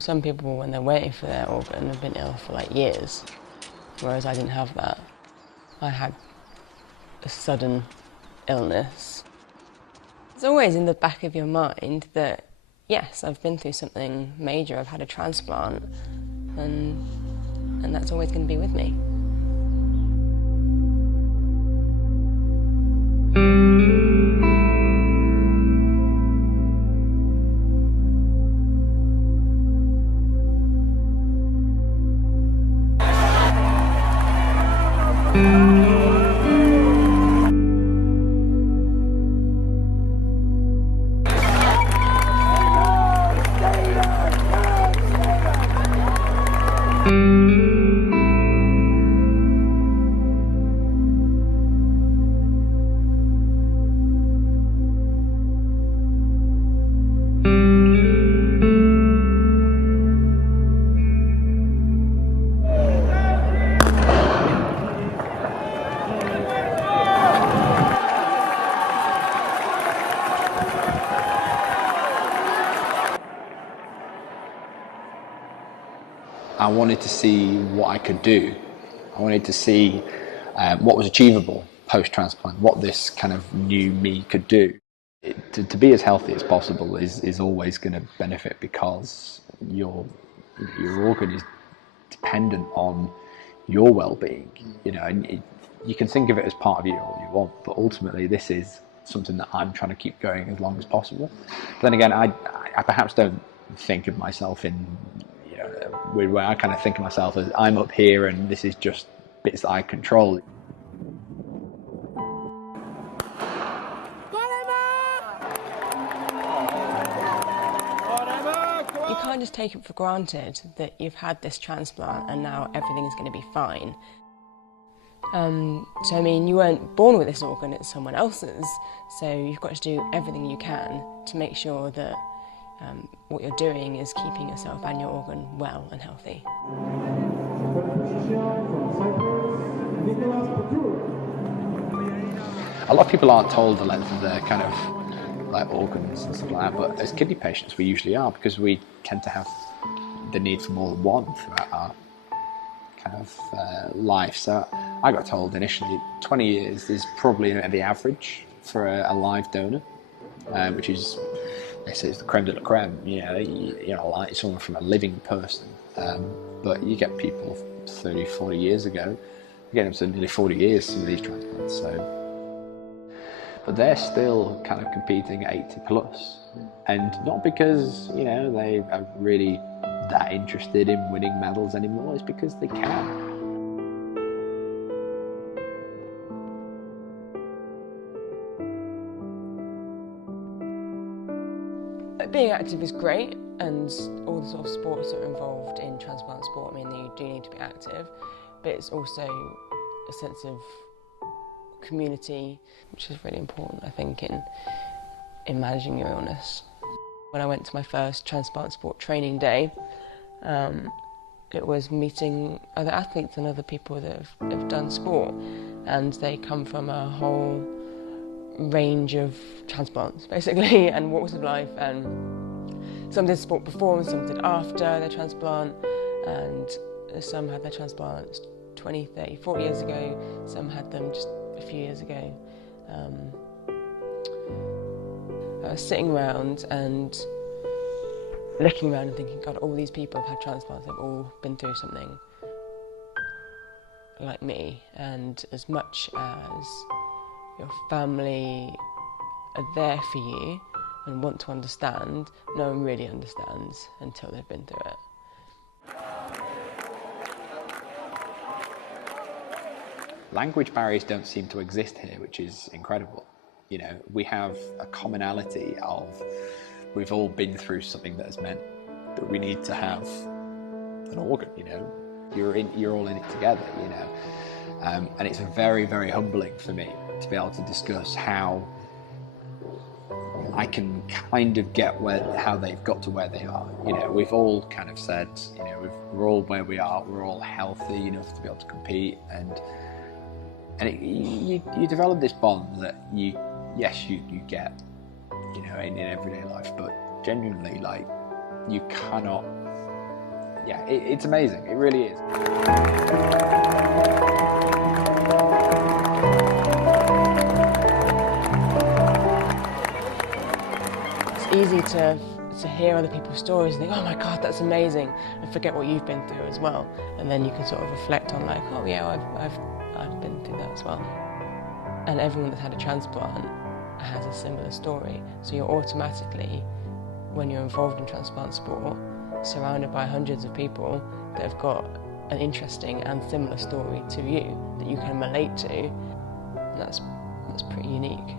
Some people, when they're waiting for their organ, have been ill for like years, whereas I didn't have that. I had a sudden illness. It's always in the back of your mind that, yes, I've been through something major, I've had a transplant, and that's always going to be with me. I wanted to see what I could do. I wanted to see what was achievable post-transplant, what this kind of new me could do. To be as healthy as possible is always going to benefit, because your organ is dependent on your well-being. You know, and you can think of it as part of you all you want, but ultimately this is something that I'm trying to keep going as long as possible. But then again, I perhaps don't think of myself in weird way. I kind of think of myself as I'm up here and this is just bits that I control. You can't just take it for granted that you've had this transplant and now everything is going to be fine. So I mean, you weren't born with this organ, it's someone else's, so you've got to do everything you can to make sure that what you're doing is keeping yourself and your organ well and healthy. A lot of people aren't told the length of their kind of like organs and stuff like that, but as kidney patients we usually are, because we tend to have the need for more than one throughout our kind of life. So I got told initially 20 years is probably the average for a live donor, which is, they say, it's the creme de la creme. You know, like someone from a living person. But you get people 30, 40 years ago, you get them to nearly 40 years, some of these transplants. But they're still kind of competing at 80 plus, and not because they are really that interested in winning medals anymore. It's because they can. Being active is great, and all the sort of sports that are involved in transplant sport, I mean, you do need to be active, but it's also a sense of community, which is really important, I think, in managing your illness. When I went to my first transplant sport training day, it was meeting other athletes and other people that have done sport, and they come from a whole range of transplants, basically, and walks of life, and some did sport before and some did after their transplant, and some had their transplants 20, 30, 40 years ago, some had them just a few years ago. I was sitting around and looking around and thinking, God, all these people have had transplants, they've all been through something like me, and as much as your family are there for you and want to understand, no one really understands until they've been through it. Language barriers don't seem to exist here, which is incredible. You know, we have a commonality of we've all been through something that has meant that we need to have an organ. You know, you're all in it together. You know, and it's very, very humbling for me to be able to discuss how I can kind of get how they've got to where they are. You know, we've all kind of said, you know, we're all where we are. We're all healthy enough to be able to compete, and you develop this bond that you get, you know, in everyday life. But genuinely, like, you cannot yeah, it's amazing. It really is. It's easy to hear other people's stories and think, oh my God, that's amazing, and forget what you've been through as well. And then you can sort of reflect on like, oh yeah, I've been through that as well. And everyone that's had a transplant has a similar story. So you're automatically, when you're involved in transplant sport, surrounded by hundreds of people that have got an interesting and similar story to you that you can relate to. And that's pretty unique.